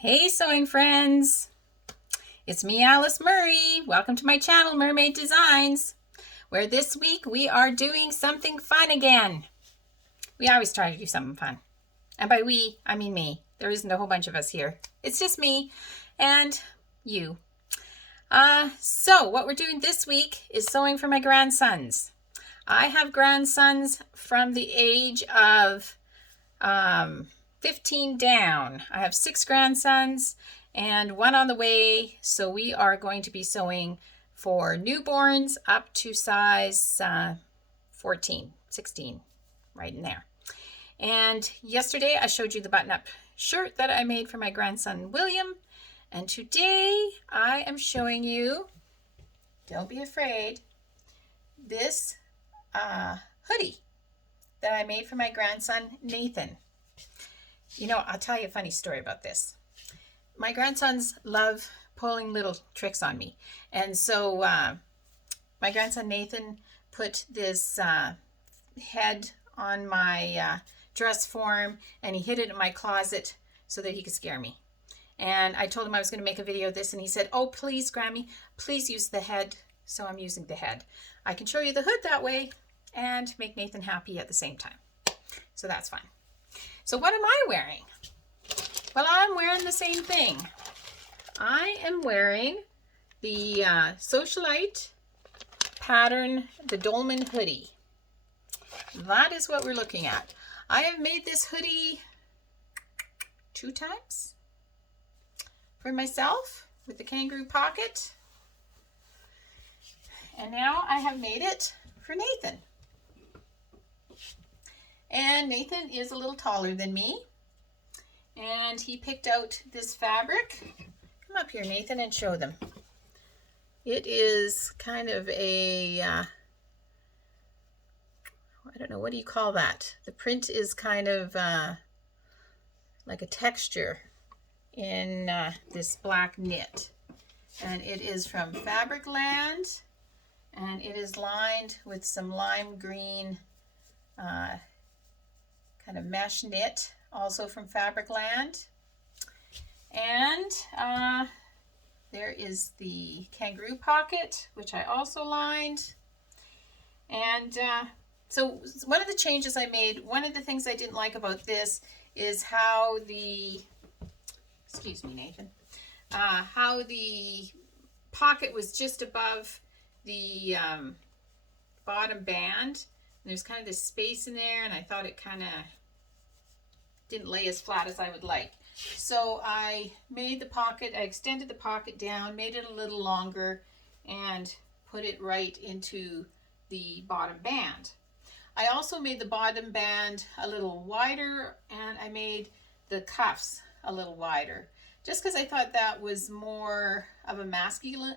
Hey sewing friends, it's me Alice Murray. Welcome to my channel Murrmade Designs, where this week we are doing something fun again. We always try to do something fun, and by we I mean me. There isn't a whole bunch of us here. It's just me and you. So what we're doing this week is sewing for my grandsons. I have grandsons from the age of 15 down. I have 6 grandsons and 1 on the way. So we are going to be sewing for newborns up to size 14, 16, right in there. And yesterday I showed you the button-up shirt that I made for my grandson William. And today I am showing you, don't be afraid, this hoodie that I made for my grandson Nathan. You know, I'll tell you a funny story about this. My grandsons love pulling little tricks on me. And so my grandson Nathan put this head on my dress form, and he hid it in my closet so that he could scare me. And I told him I was going to make a video of this, and he said, "Oh, please, Grammy, please use the head." So I'm using the head. I can show you the hood that way and make Nathan happy at the same time. So that's fun. So what am I wearing? Well, I'm wearing the same thing. I am wearing the Socialite pattern, the Dolman Hoodie. That is what we're looking at. I have made this hoodie 2 times for myself with the kangaroo pocket. And now I have made it for Nathan. And Nathan is a little taller than me. And he picked out this fabric. Come up here, Nathan, and show them. It is kind of a, I don't know, what do you call that? The print is kind of like a texture in this black knit. And it is from Fabricland. And it is lined with some lime green kind of mesh knit, also from Fabricland. And there is the kangaroo pocket, which I also lined. And so one of the changes I made, one of the things I didn't like about this is how the, excuse me, Nathan, how the pocket was just above the bottom band. And there's kind of this space in there, and I thought it kind of didn't lay as flat as I would like. So I made the pocket, I extended the pocket down, made it a little longer, and put it right into the bottom band. I also made the bottom band a little wider, and I made the cuffs a little wider, just because I thought that was more of a masculine,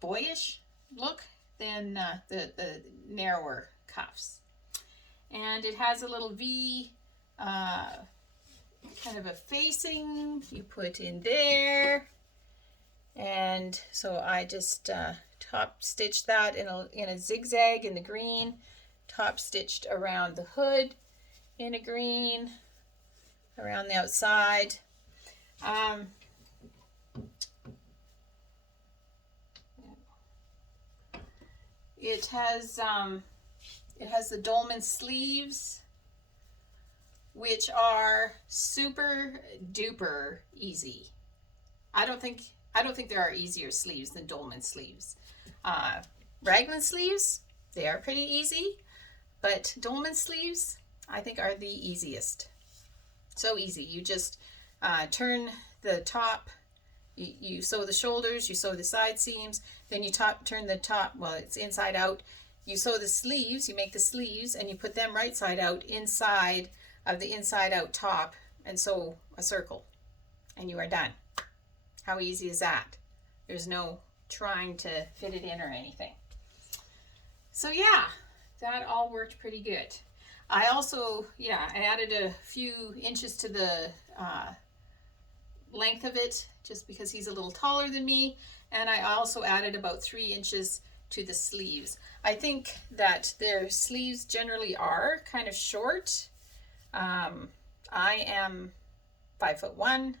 boyish look than the narrower cuffs. And it has a little V, kind of a facing you put in there. And so I just top stitched that in a zigzag in the green, top stitched around the hood in a green, around the outside. It has the Dolman sleeves, which are super duper easy. I don't think there are easier sleeves than Dolman sleeves. Raglan sleeves, they are pretty easy, but Dolman sleeves, I think, are the easiest. So easy. You just turn the top, you sew the shoulders, you sew the side seams, then you turn the top, well, it's inside out. You sew the sleeves, you make the sleeves, and you put them right side out inside of the inside out top, and sew a circle, and you are done. How easy is that? There's no trying to fit it in or anything. So yeah, that all worked pretty good. I also, I added a few inches to the length of it, just because he's a little taller than me, and I also added about 3 inches to the sleeves. I think that their sleeves generally are kind of short, I am 5'1"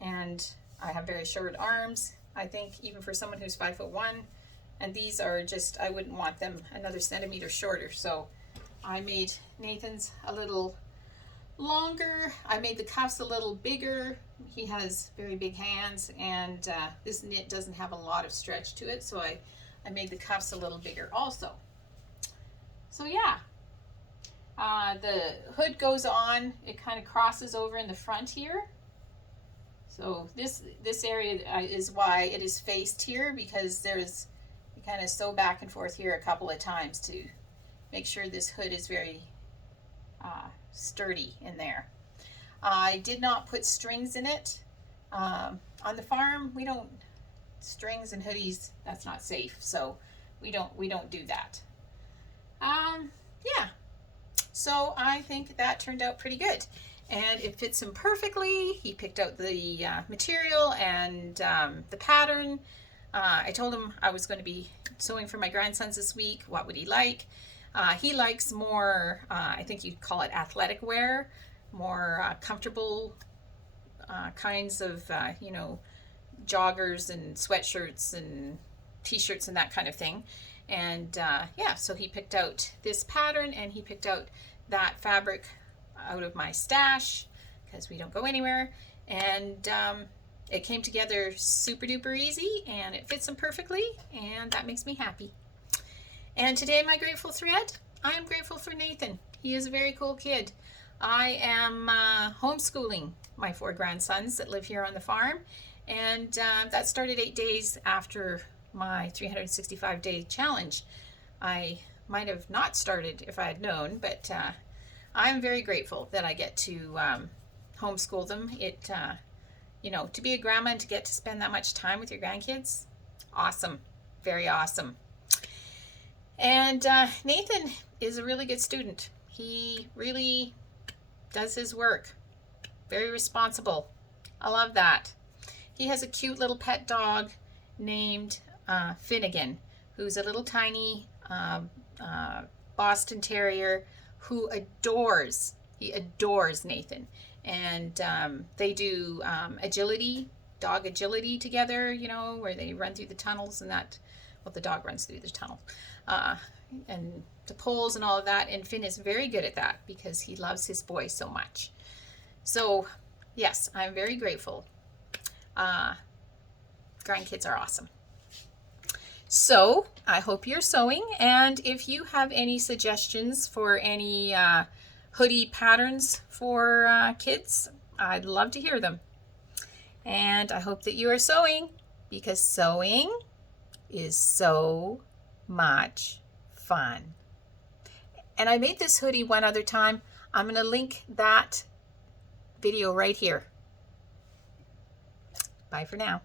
and I have very short arms. I think even for someone who's 5'1", and these are just, I wouldn't want them another centimeter shorter. So I made Nathan's a little longer. I made the cuffs a little bigger. He has very big hands, and this knit doesn't have a lot of stretch to it, so I made the cuffs a little bigger also. So yeah, the hood goes on. It kind of crosses over in the front here. So this area is why it is faced here, because there's, you kind of sew back and forth here a couple of times to make sure this hood is very sturdy in there. I did not put strings in it. On the farm, we don't, strings and hoodies, that's not safe, so we don't do that. Yeah, so I think that turned out pretty good, and it fits him perfectly. He picked out the material and the pattern. I told him I was going to be sewing for my grandsons this week. What would he like? He likes more, I think you'd call it athletic wear, more comfortable kinds of, you know, joggers and sweatshirts and t-shirts and that kind of thing. And yeah, so he picked out this pattern, and he picked out that fabric out of my stash because we don't go anywhere. And it came together super duper easy, and it fits him perfectly, and that makes me happy. And today, my grateful thread, I am grateful for Nathan. He is a very cool kid. I am homeschooling my 4 grandsons that live here on the farm, and that started 8 days after my 365-day challenge. I might have not started if I had known, but I'm very grateful that I get to homeschool them. It, you know, to be a grandma and to get to spend that much time with your grandkids, awesome, very awesome. And Nathan is a really good student. He really does his work. Very responsible. I love that. He has a cute little pet dog named Finnegan, who's a little tiny Boston Terrier who adores, he adores Nathan. And they do agility, dog agility together, you know, where they run through the tunnels and that. Well, the dog runs through the tunnel. And the poles and all of that. And Finn is very good at that because he loves his boy so much. So, yes, I'm very grateful. Grandkids are awesome. So, I hope you're sewing. And if you have any suggestions for any hoodie patterns for kids, I'd love to hear them. And I hope that you are sewing, because sewing is so much fun. And I made this hoodie one other time. I'm going to link that video right here. Bye for now.